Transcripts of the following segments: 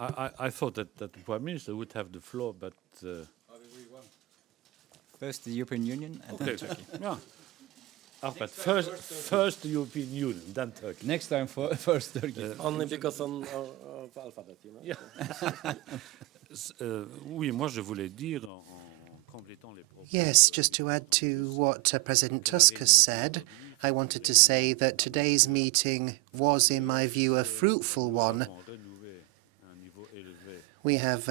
I thought that the Prime Minister would have the floor, but... First the European Union and then Turkey. Yeah. But first the European Union, then Turkey. Next time first Turkey. Only because of alphabet, you know? Yeah. Oui, moi je voulais dire, en complétant les propos... Yes, just to add to what President Tusk has said, I wanted to say that today's meeting was, in my view, a fruitful one. We have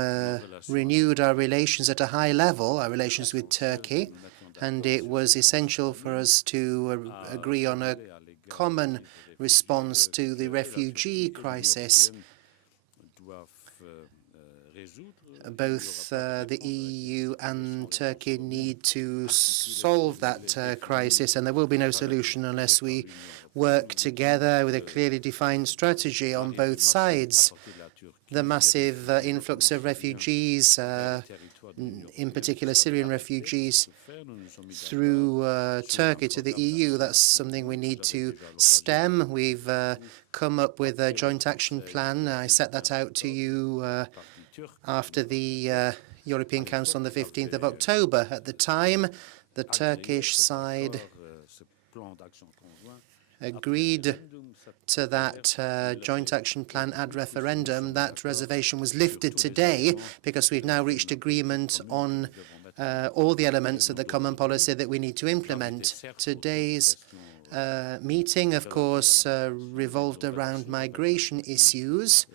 renewed our relations at a high level, our relations with Turkey, and it was essential for us to agree on a common response to the refugee crisis. Both the EU and Turkey need to solve that crisis, and there will be no solution unless we work together with a clearly defined strategy on both sides. The massive influx of refugees, in particular Syrian refugees, through Turkey to the EU, that's something we need to stem. We've come up with a joint action plan. I set that out to you after the European Council on the 15th of October. At the time, the Turkish side agreed to that joint action plan ad referendum. That reservation was lifted today because we've now reached agreement on all the elements of the common policy that we need to implement. Today's meeting, of course, revolved around migration issues.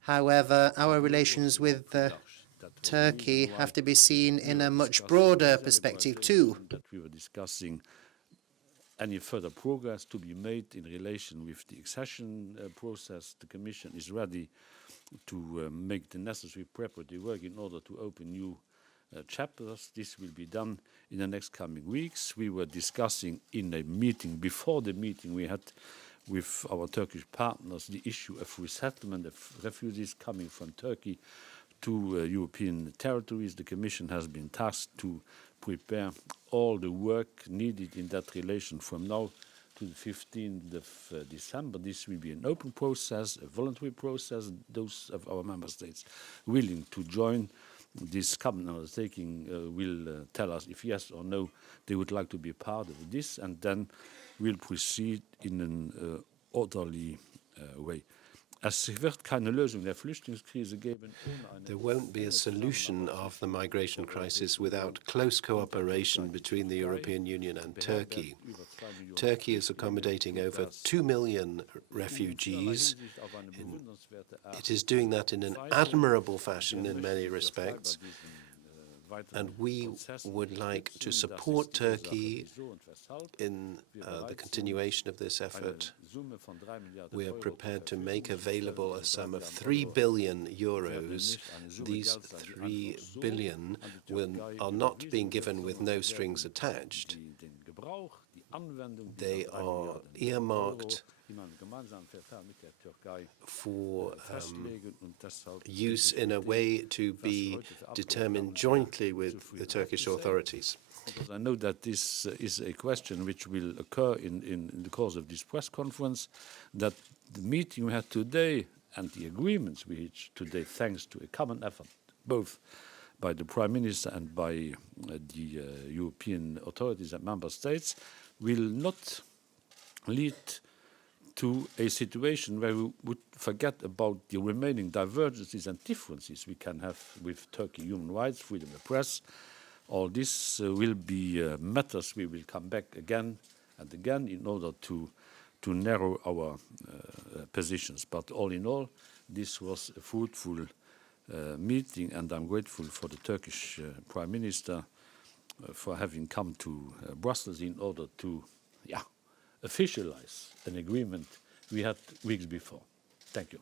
However, our relations with Turkey have to be seen in a much broader perspective too. That we were discussing any further progress to be made in relation with the accession process. The Commission is ready to make the necessary preparatory work in order to open new chapters. This will be done in the next coming weeks. We were discussing in a meeting before the meeting we had with our Turkish partners the issue of resettlement of refugees coming from Turkey to European territories. The Commission has been tasked to prepare all the work needed in that relation from now to the 15th of December. This will be an open process, a voluntary process. Those of our member states willing to join this common undertaking will tell us if yes or no they would like to be part of this, and then we'll proceed in an orderly way. There won't be a solution of the migration crisis without close cooperation between the European Union and Turkey. Turkey is accommodating over 2 million refugees. It is doing that in an admirable fashion in many respects. And we would like to support Turkey in the continuation of this effort. We are prepared to make available a sum of 3 billion euros. These 3 billion are not being given with no strings attached. They are earmarked for use in a way to be determined jointly with the Turkish authorities. I know that this is a question which will occur in the course of this press conference, that the meeting we had today and the agreements we reached today, thanks to a common effort, both by the Prime Minister and by the European authorities and member states, will not lead to a situation where we would forget about the remaining divergences and differences we can have with Turkey, human rights, freedom of the press. All this will be matters we will come back again and again in order to narrow our positions. But all in all, this was a fruitful meeting, and I'm grateful for the Turkish Prime Minister for having come to Brussels in order to officialize an agreement we had weeks before. Thank you.